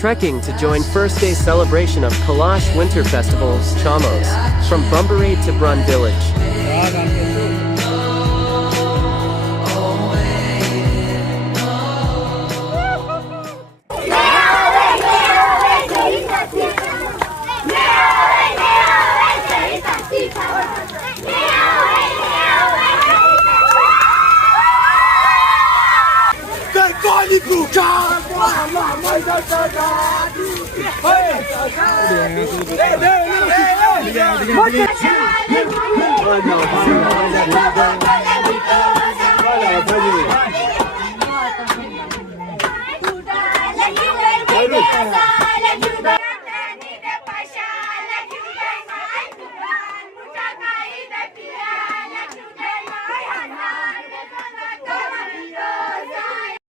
trekking to join first day celebration of Kalash Winter Festival, CHOIMUS, from Bumbury to Brun Village. Hey!